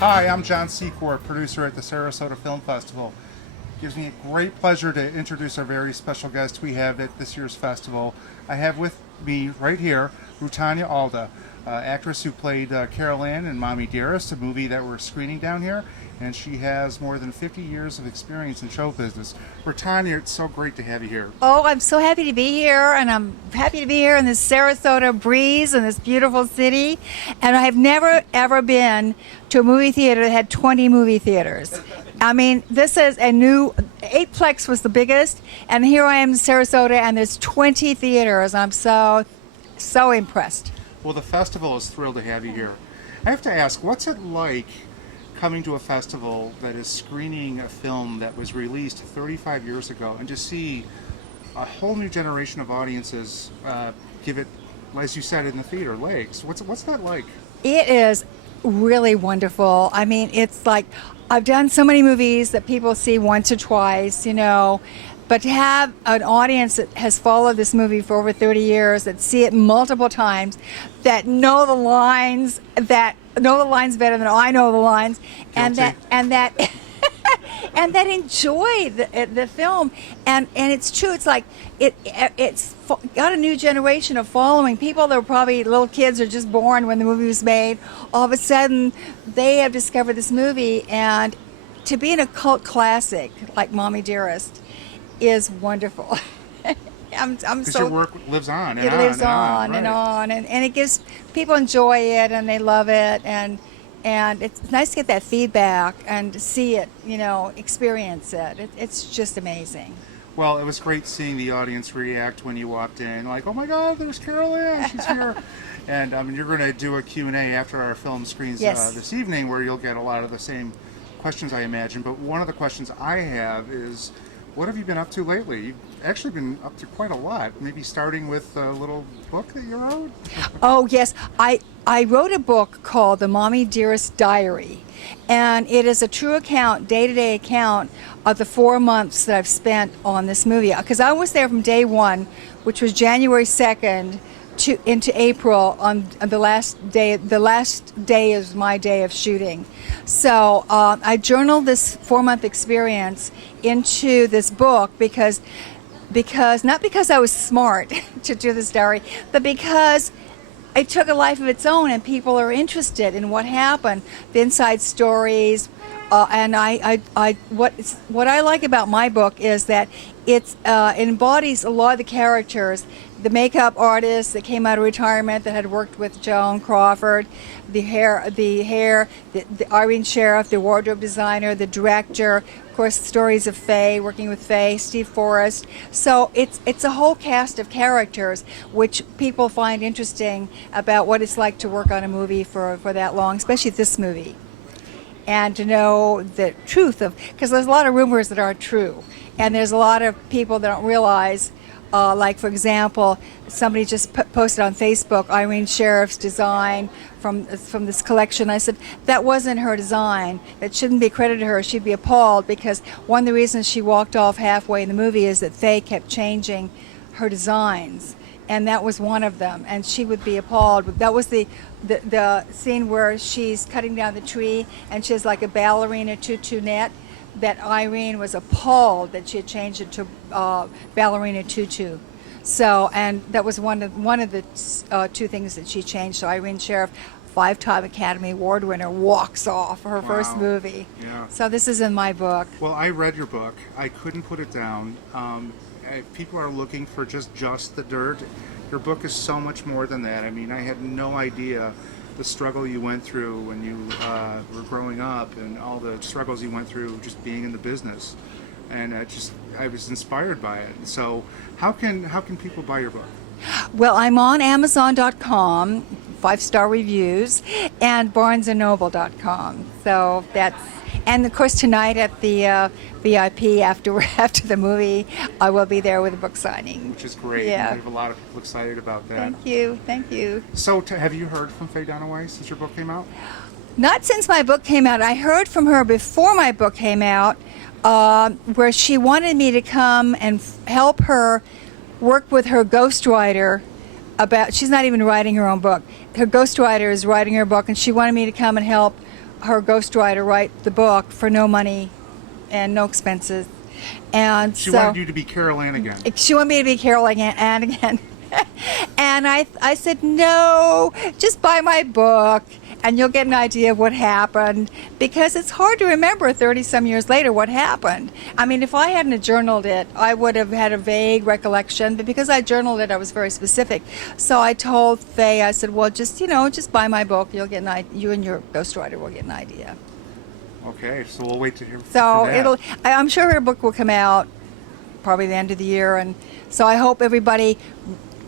Hi, I'm John Secor, producer at the Sarasota Film Festival. It gives me a great pleasure to introduce our very special guest we have at this year's festival. I have with me right here Rutanya Alda, actress who played Carol Ann in Mommie Dearest, a movie that we're screening down here, and she has more than 50 years of experience in show business. Rutanya, it's so great to have you here. Oh, I'm so happy to be here, and I'm happy to be here in this Sarasota breeze in this beautiful city. And I have never, ever been to a movie theater that had 20 movie theaters. I mean, this is a new, 8plex was the biggest, and here I am in Sarasota, and there's 20 theaters. I'm so impressed. Well, the festival is thrilled to have you here. I have to ask, what's it like coming to a festival that is screening a film that was released 35 years ago and to see a whole new generation of audiences give it, as you said, in the theater, legs? What's that like? It is really wonderful. I mean, it's like I've done so many movies that people see once or twice, but to have an audience that has followed this movie for over 30 years, that see it multiple times, that know the lines, better than I know the lines, and that and that enjoy the film, and it's true. It's like it's got a new generation of following people that were probably little kids or just born when the movie was made. All of a sudden, they have discovered this movie, and to be in a cult classic like Mommie Dearest is wonderful. I'm so, your work lives on. It lives on and on, and it gives people enjoy it and they love it, and it's nice to get that feedback and to see it, experience it. It's just amazing. Well, it was great seeing the audience react when you walked in, like, oh my God, there's Carol Ann, she's here. And you're going to do a Q&A after our film screens this evening, where you'll get a lot of the same questions, I imagine. But one of the questions I have is, what have you been up to lately? You've actually been up to quite a lot, maybe starting with a little book that you wrote? Oh, yes. I wrote a book called The Mommie Dearest Diary, and it is a true account, day-to-day account of the 4 months that I've spent on this movie. Because I was there from day one, which was January 2nd, into April on the last day. The last day is my day of shooting. So I journaled this 4-month experience into this book because not because I was smart to do this diary, but because it took a life of its own, and people are interested in what happened, the inside stories. And what I like about my book is that it embodies a lot of the characters. The makeup artist that came out of retirement that had worked with Joan Crawford, the Irene Sheriff, the wardrobe designer, the director, of course, stories of Faye, working with Faye, Steve Forrest. So it's a whole cast of characters which people find interesting about what it's like to work on a movie for that long, especially this movie. And to know the truth of, because there's a lot of rumors that aren't true, and there's a lot of people that don't realize. Like, for example, somebody just posted on Facebook Irene Sheriff's design from this collection. I said, that wasn't her design. That shouldn't be credited to her. She'd be appalled, because one of the reasons she walked off halfway in the movie is that Faye kept changing her designs. And that was one of them. And she would be appalled. That was the scene where she's cutting down the tree and she has like a ballerina tutu net. That Irene was appalled that she had changed it to ballerina tutu. So, and that was one of the two things that she changed. So Irene Sheriff, 5-time Academy Award winner, walks off her first movie. Yeah. So this is in my book. Well, I read your book. I couldn't put it down. People are looking for just the dirt. Your book is so much more than that. I mean, I had no idea the struggle you went through when you were growing up, and all the struggles you went through just being in the business. And I was inspired by it. So how can people buy your book? Well, I'm on Amazon.com, 5-star reviews, and BarnesandNoble.com. So that's, and of course tonight at the VIP after the movie, I will be there with a book signing. Which is great. Yeah. We have a lot of people excited about that. Thank you. So have you heard from Faye Dunaway since your book came out? Not since my book came out. I heard from her before my book came out, where she wanted me to come and help her work with her ghostwriter about, she's not even writing her own book. Her ghostwriter is writing her book, and she wanted me to come and help her ghostwriter write the book for no money and no expenses. And she wanted you to be Carol Ann again. She wanted me to be Carol Ann again. And I said, no, just buy my book and you'll get an idea of what happened, because it's hard to remember 30-some years later what happened. I mean, if I hadn't journaled it, I would have had a vague recollection, but because I journaled it, I was very specific. So I told Faye, I said, well, just buy my book. You'll get you and your ghostwriter will get an idea. Okay, so we'll wait to hear. So I'm sure her book will come out probably the end of the year, and so I hope everybody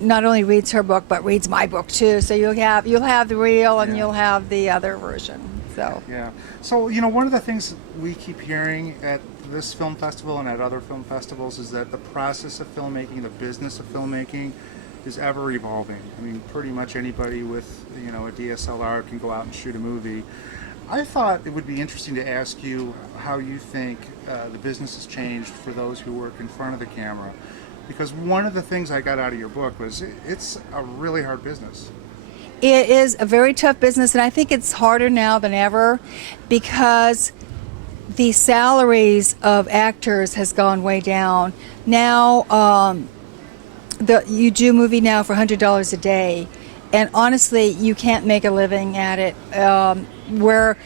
not only reads her book but reads my book too. So you'll have the real and you'll have the other version. So yeah. So one of the things we keep hearing at this film festival and at other film festivals is that the process of filmmaking, the business of filmmaking, is ever evolving. I mean, pretty much anybody with a DSLR can go out and shoot a movie. I thought it would be interesting to ask you how you think the business has changed for those who work in front of the camera. Because one of the things I got out of your book was it's a really hard business. It is a very tough business, and I think it's harder now than ever because the salaries of actors has gone way down. Now, you do a movie now for $100 a day, and honestly, you can't make a living at it. Where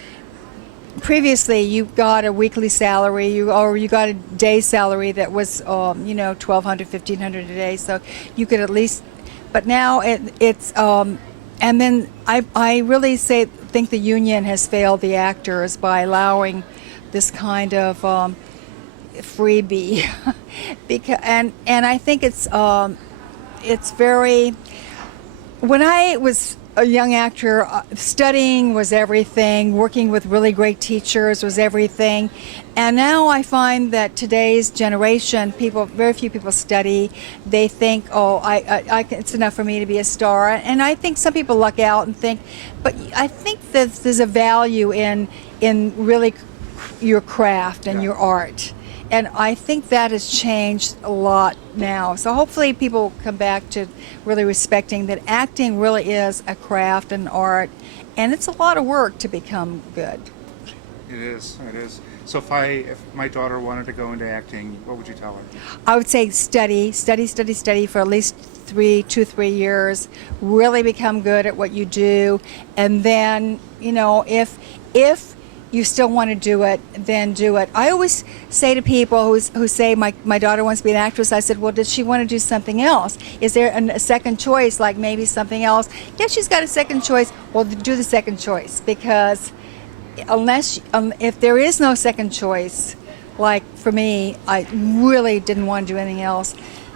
previously you got a weekly salary, you got a day salary that was $1,200, $1,500 a day, so you could at least. But now it's and then I really think the union has failed the actors by allowing this kind of freebie, because and I think it's very. When I was a young actor, studying was everything. Working with really great teachers was everything. And now I find that today's generation, very few people study. They think, it's enough for me to be a star. And I think some people luck out and think, but I think that there's a value in really your craft and your art. And I think that has changed a lot now. So hopefully people come back to really respecting that acting really is a craft and art, and it's a lot of work to become good. It is. So if my daughter wanted to go into acting, what would you tell her? I would say study for at least 2-3 years. Really become good at what you do, and then if you still want to do it, then do it. I always say to people who say, my daughter wants to be an actress, I said, well, does she want to do something else? Is there a second choice, like maybe something else? Yeah, she's got a second choice. Well, do the second choice, because if there is no second choice, like for me, I really didn't want to do anything else,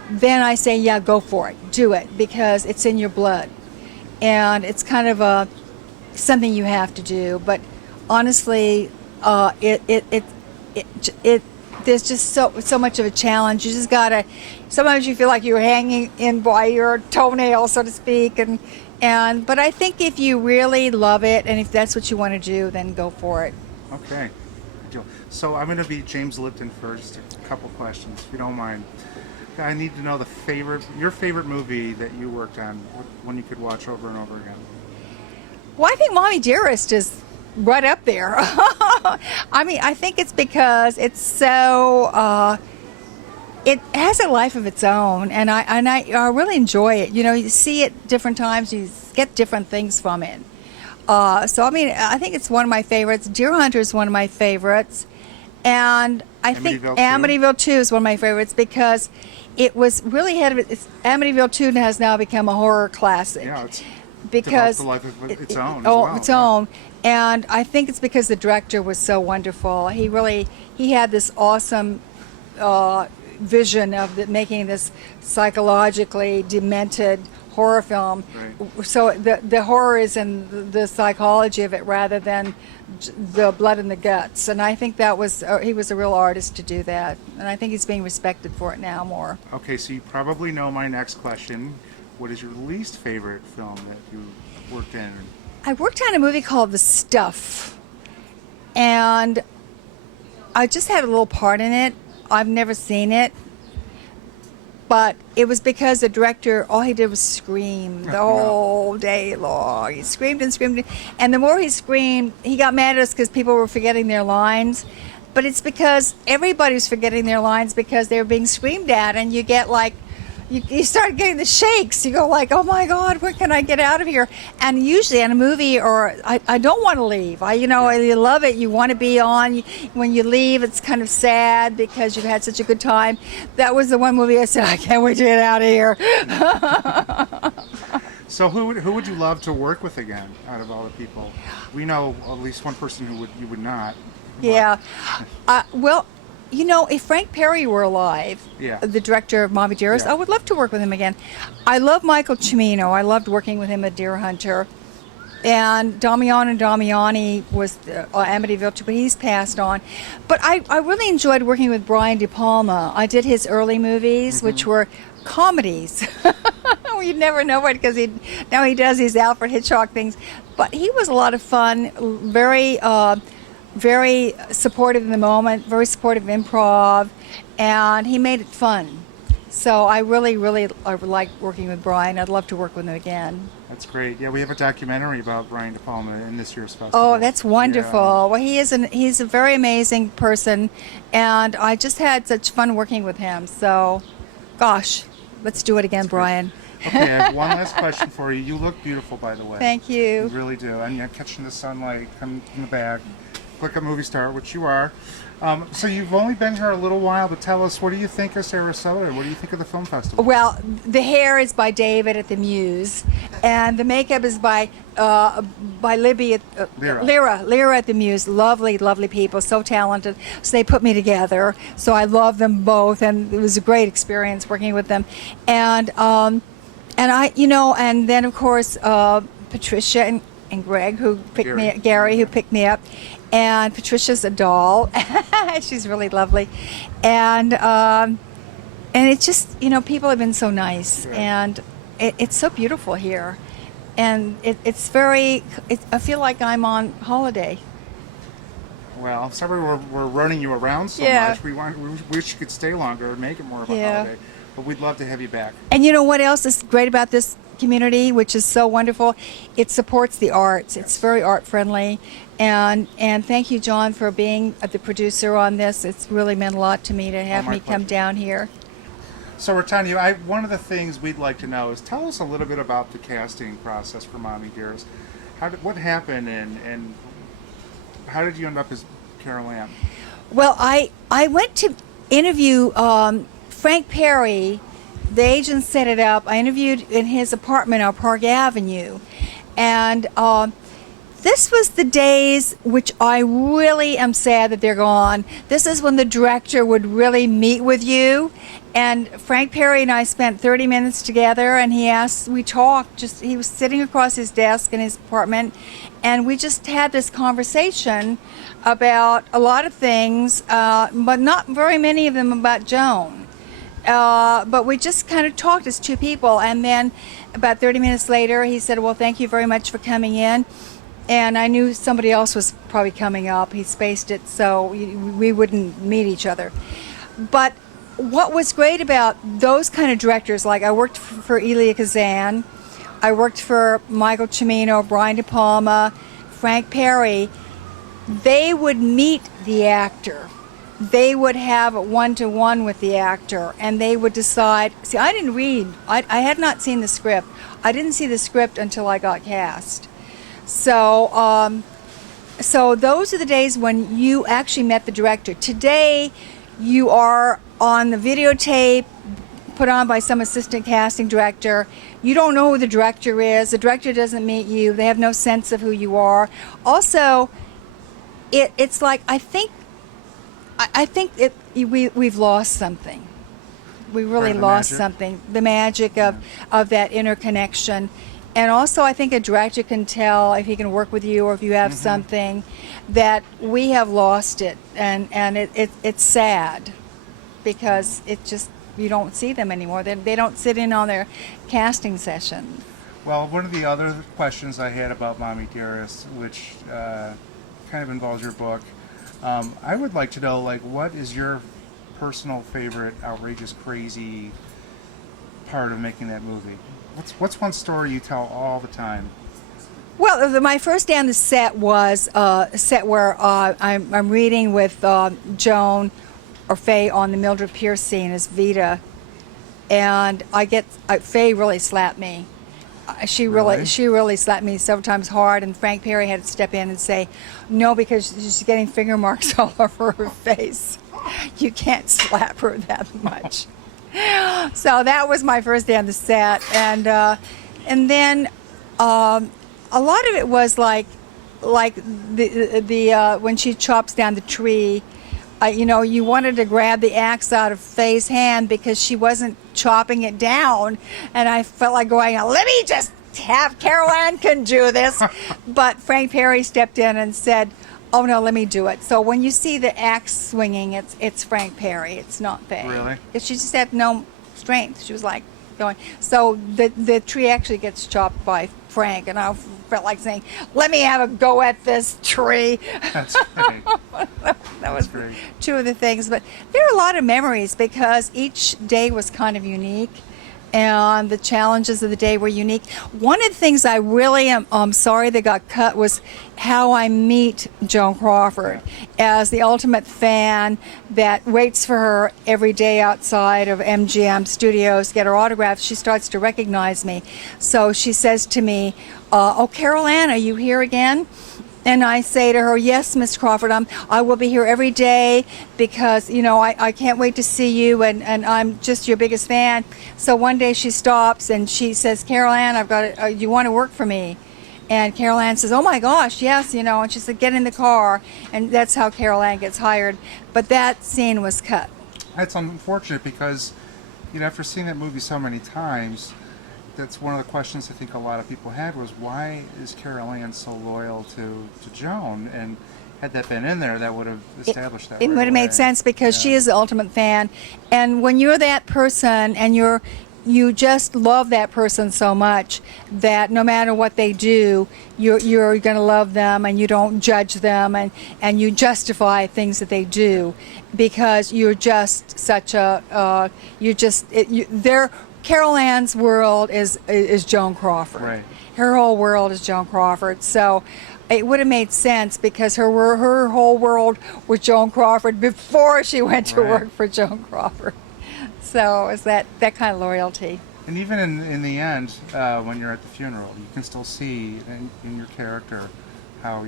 then I say, yeah, go for it. Do it, because it's in your blood. And it's kind of something you have to do. But honestly, there's just so much of a challenge. You just gotta. Sometimes you feel like you're hanging in by your toenail, so to speak, but I think if you really love it and if that's what you want to do, then go for it. Okay. So I'm going to be James Lipton for just a couple questions, if you don't mind. I need to know your favorite movie that you worked on, one you could watch over and over again. Well, I think Mommie Dearest is right up there. I mean, I think it's because it's so it has a life of its own, and I really enjoy it. You see it different times, you get different things from it. So I mean, I think it's one of my favorites. Deer Hunter is one of my favorites, and I think Amityville 2 is one of my favorites because it was really ahead of it. Amityville 2 has now become a horror classic. Yeah, because developed a life of its own. its own. And I think it's because the director was so wonderful. He had this awesome vision of making this psychologically demented horror film. Right. So the horror is in the psychology of it rather than the blood and the guts. And I think that was he was a real artist to do that. And I think he's being respected for it now more. Okay, so you probably know my next question. What is your least favorite film that you worked in? I worked on a movie called The Stuff, and I just had a little part in it. I've never seen it, but it was because the director, all he did was scream the whole day long. He screamed and screamed, and the more he screamed, he got mad at us because people were forgetting their lines. But it's because everybody's forgetting their lines because they were being screamed at, and you get like, you start getting the shakes. You go like, oh my God, where can I get out of here? And usually in a movie, or I don't want to leave. You love it. You want to be on. When you leave, it's kind of sad because you've had such a good time. That was the one movie I said, I can't wait to get out of here. So who would you love to work with again out of all the people? We know at least one person who you would not. Yeah. Well, if Frank Perry were alive, the director of Mommie Dearest, I would love to work with him again. I love Michael Cimino. I loved working with him at Deer Hunter. And Damiano Damiani was Amityville too, but he's passed on. But I really enjoyed working with Brian De Palma. I did his early movies, which were comedies. You'd never know it because now he does these Alfred Hitchcock things. But he was a lot of fun, very supportive in the moment, very supportive of improv, and he made it fun. So I really like working with Brian. I'd love to work with him again. That's great. Yeah, we have a documentary about Brian De Palma in this year's festival. Oh, that's wonderful. Yeah. Well, he's a very amazing person, and I just had such fun working with him. So, gosh, let's do it again, Brian. Okay, I have one last question for you. You look beautiful, by the way. Thank you. You really do. And you're catching the sunlight coming from the back. Like a movie star, which you are. So you've only been here a little while, but tell us, what do you think of Sarasota? What do you think of the film festival? Well, the hair is by David at the Muse, and the makeup is by Libby at Lyra at the Muse. Lovely, lovely people, so talented. So they put me together. So I love them both, and it was a great experience working with them. And I, and then of course Patricia and Greg, who picked me, Gary, who picked me up. And Patricia's a doll. She's really lovely. And it's just, people have been so nice. Right. And it's so beautiful here. And it's very, I feel like I'm on holiday. Well, sorry we're running you around so much. We wish you could stay longer and make it more of a holiday. But we'd love to have you back. And you know what else is great about this community, which is so wonderful? It supports the arts. It's very art friendly. And thank you, John, for being the producer on this. It's really meant a lot to me to have me come down here. So, Rutanya, one of the things we'd like to know is tell us a little bit about the casting process for Mommie Dearest. What happened, and how did you end up as Carol Ann? Well, I went to interview Frank Perry. The agent set it up. I interviewed in his apartment on Park Avenue. And this was the days which I really am sad that they're gone. This is when the director would really meet with you. And Frank Perry and I spent 30 minutes together, and we talked. He was sitting across his desk in his apartment, and we just had this conversation about a lot of things, but not very many of them about Joan. But we just kind of talked as two people, and then about 30 minutes later, he said, well, thank you very much for coming in. And I knew somebody else was probably coming up. He spaced it so we wouldn't meet each other. But what was great about those kind of directors, like I worked for Elia Kazan, I worked for Michael Cimino, Brian De Palma, Frank Perry, they would meet the actor. They would have a one-to-one with the actor, and they would decide. See, I didn't read. I had not seen the script. I didn't see the script until I got cast. So those are the days when you actually met the director. Today, you are on the videotape, put on by some assistant casting director. You don't know who the director is. The director doesn't meet you. They have no sense of who you are. Also, it's like I think we've lost something. We really lost something. The magic of that interconnection. And also, I think a director can tell if he can work with you or if you have something that we have lost it, and it's sad because it just, you don't see them anymore. They don't sit in on their casting sessions. Well, one of the other questions I had about Mommie Dearest, which kind of involves your book, I would like to know, like, what is your personal favorite outrageous, crazy part of making that movie? What's one story you tell all the time? Well, my first day on the set was a set where I'm reading with Joan or Faye on the Mildred Pierce scene as Vita, and Faye really slapped me. She really slapped me several times hard, and Frank Perry had to step in and say no because she's getting finger marks all over her face. You can't slap her that much. So that was my first day on the set, and then a lot of it was like the when she chops down the tree. You wanted to grab the axe out of Faye's hand because she wasn't chopping it down, and I felt like going, let me just have Carol Ann can do this. But Frank Perry stepped in and said, oh no, let me do it. So when you see the axe swinging, it's Frank Perry, it's not Faye. Really? She just had no strength. She was like going. So the tree actually gets chopped by Frank, and I felt like saying, let me have a go at this tree. That's great. That was great. Two of the things. But there are a lot of memories because each day was kind of unique, and the challenges of the day were unique. One of the things I really am sorry that got cut was how I meet Joan Crawford as the ultimate fan that waits for her every day outside of MGM Studios to get her autograph. She starts to recognize me. So she says to me, oh, Carol Ann, are you here again? And I say to her, yes, Miss Crawford, I will be here every day because, I can't wait to see you, and I'm just your biggest fan. So one day she stops and she says, Carol Ann, you want to work for me? And Carol Ann says, oh my gosh, yes, and she said, get in the car. And that's how Carol Ann gets hired. But that scene was cut. That's unfortunate because, after seeing that movie so many times, that's one of the questions I think a lot of people had was, why is Carol Ann so loyal to Joan? And had that been in there, that would have established that. It would have made sense because she is the ultimate fan. And when you're that person and you just love that person so much that no matter what they do, you're going to love them, and you don't judge them, and you justify things that they do because you're just such a Carol Ann's world is Joan Crawford. Right. Her whole world is Joan Crawford. So it would have made sense because her whole world was Joan Crawford before she went to work for Joan Crawford. So it's that kind of loyalty. And even in the end, when you're at the funeral, you can still see in your character how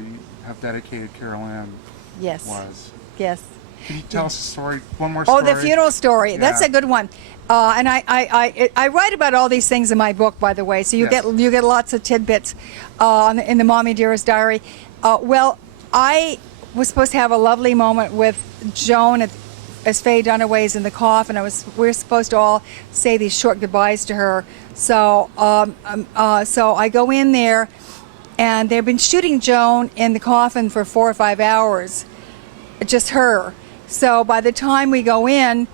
dedicated Carol Ann was. Yes. Can you tell us a story? One more story? Oh, the funeral story. Yeah. That's a good one. And I write about all these things in my book, by the way. So you get lots of tidbits in the Mommie Dearest diary. Well, I was supposed to have a lovely moment with Joan as Faye Dunaway's in the coffin. We were supposed to all say these short goodbyes to her. So so I go in there, and they've been shooting Joan in the coffin for 4 or 5 hours, just her. So by the time we go in,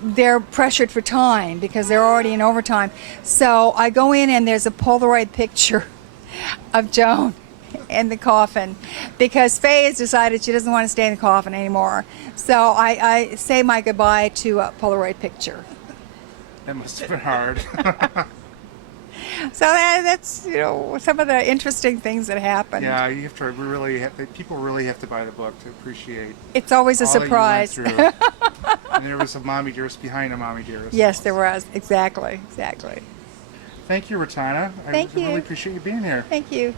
they're pressured for time because they're already in overtime. So I go in, and there's a Polaroid picture of Joan in the coffin because Faye has decided she doesn't want to stay in the coffin anymore. So I say my goodbye to a Polaroid picture. That must have been hard. So that's some of the interesting things that happen. Yeah, people really have to buy the book to appreciate. It's always a surprise. And there was a Mommie Dearest behind a Mommie Dearest. Yes, there was. Exactly. Thank you, Rutanya. Thank you. I really appreciate you being here. Thank you.